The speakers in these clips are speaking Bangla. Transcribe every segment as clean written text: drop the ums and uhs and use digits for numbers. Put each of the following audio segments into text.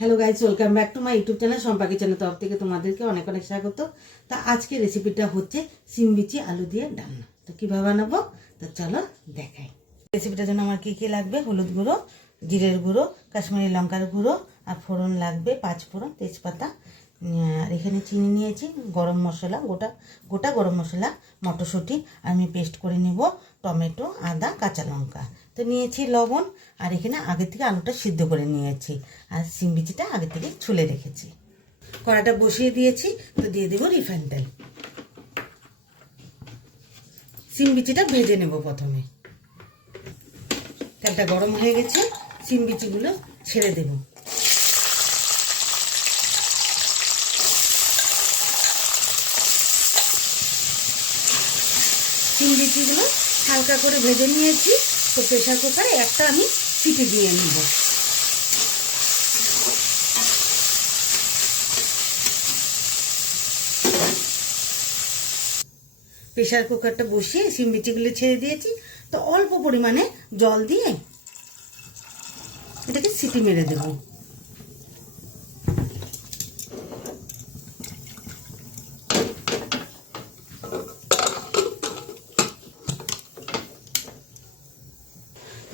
Hello guys, welcome back to my YouTube channel Shampa কিচেনের তরফ থেকে তোমাদেরকে অনেক অনেক স্বাগত। তা আজকে রেসিপিটা হচ্ছে সিম বিচি আলু দিয়ে ডালনা। তো কীভাবে বানাবো তো চলো দেখাই। রেসিপিটার জন্য আমার কী কী লাগবে: হলুদ গুঁড়ো, জিরের গুঁড়ো, কাশ্মীরি লঙ্কার গুঁড়ো, আর ফোড়ন লাগবে 5 ফোড়ন, তেজপাতা, আর এখানে চিনি নিয়েছি, গরম মশলা, গোটা গরম মশলা, মটরশুঁটি, আর আমি পেস্ট করে নেব টমেটো, আদা, কাঁচা লঙ্কা। তো নিয়েছি লবণ, আর এখানে আগে থেকে আলুটা সিদ্ধ করে নিয়েছি, আর সিম বিচিটা আগে থেকে ছুলে রেখেছি। কড়াটা বসিয়ে দিয়েছি, তো দিয়ে দেবো রিফাইন তেল। সিম বিচিটা ভেজে নেব প্রথমে। তেলটা গরম হয়ে গেছে, সিম বিচিগুলো ছেড়ে দেব। সিম বিচিগুলো হালকা করে ভেজে নিয়েছি, তো প্রেশার কুকারে একটা আমি সিটি দিয়ে নিব। প্রেশার কুকারটা বসিয়ে সিম বিচিগুলো ছেড়ে দিয়েছি, তো অল্প পরিমাণে জল দিয়ে এটাকে সিটি মেরে দেব।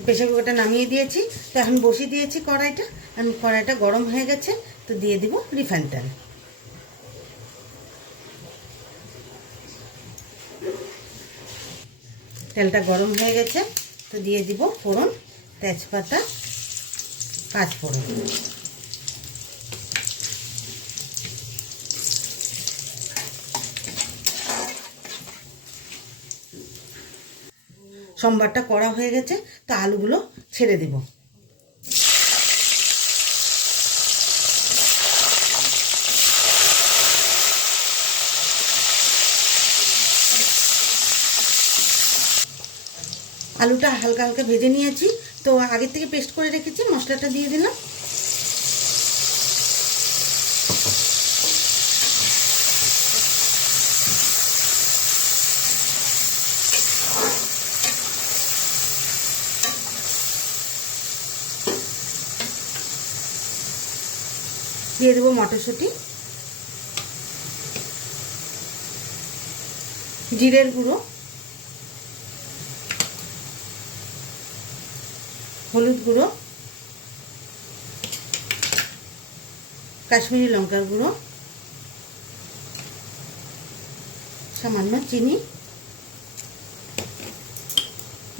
প্রেশার কুকারটা নামিয়ে দিয়েছি, তো এখন বসিয়ে দিয়েছি কড়াইটা। আমি কড়াইটা গরম হয়ে গেছে, তো দিয়ে দিব রিফাইন তেল। তেলটা গরম হয়ে গেছে, তো দিয়ে দিব ফোড়ন, তেজপাতা, 5 ফোড়ন। সম্বারটা করা হয়ে গেছে, তো আলুগুলো ছেড়ে দেব। আলুটা হালকা হালকা ভেজে নিয়েছি, তো আগের থেকে পেস্ট করে রেখেছি, মশলাটা দিয়ে দিলাম। দিয়ে দেবো মটরশুঁটি, জিরের গুঁড়ো, হলুদ গুঁড়ো, কাশ্মীরি লঙ্কার গুঁড়ো, সামান্য চিনি,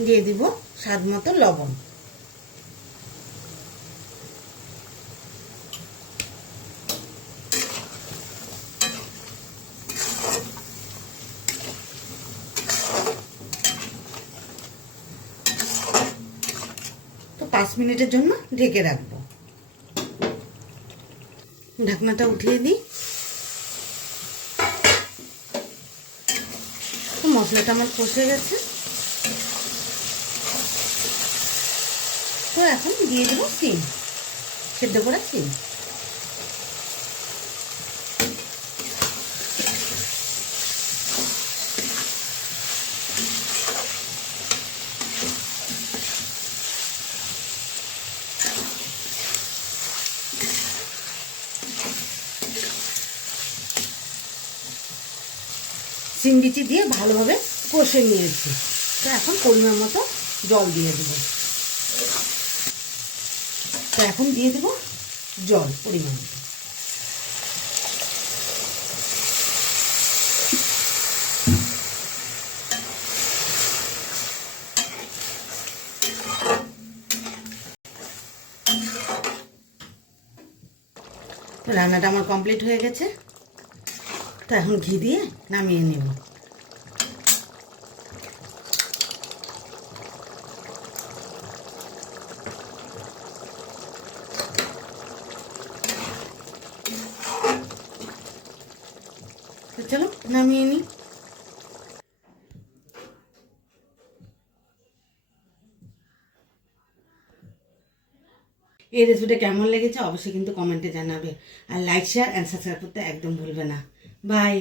দিয়ে দিব স্বাদ মতো লবণ। তো 5 মিনিটের জন্য ঢেকে রাখবো। ঢাকনাটা উঠিয়ে দিই। তো মশলাটা আমার কষে গেছে, তো এখন দিয়ে দেবো সিম, সেদ্ধ করা সিম। সিম বিচি দিয়ে ভালোভাবে কষে নিয়েছি, তো এখন পরিমাণ মতো জল দিয়ে দেব। তো এখন দিয়ে দেব জল পরিমাণ মতো। রান্নাটা আমার কমপ্লিট হয়ে গেছে, তো এখন ঘি দিয়ে নামিয়ে নেব। তো চলো নামিয়ে নিই। এই রেসিপিটা কেমন লেগেছে অবশ্যই কিন্তু কমেন্টে জানাবে, আর লাইক, শেয়ার অ্যান্ড সাবস্ক্রাইব করতে একদম ভুলবে না। বাই।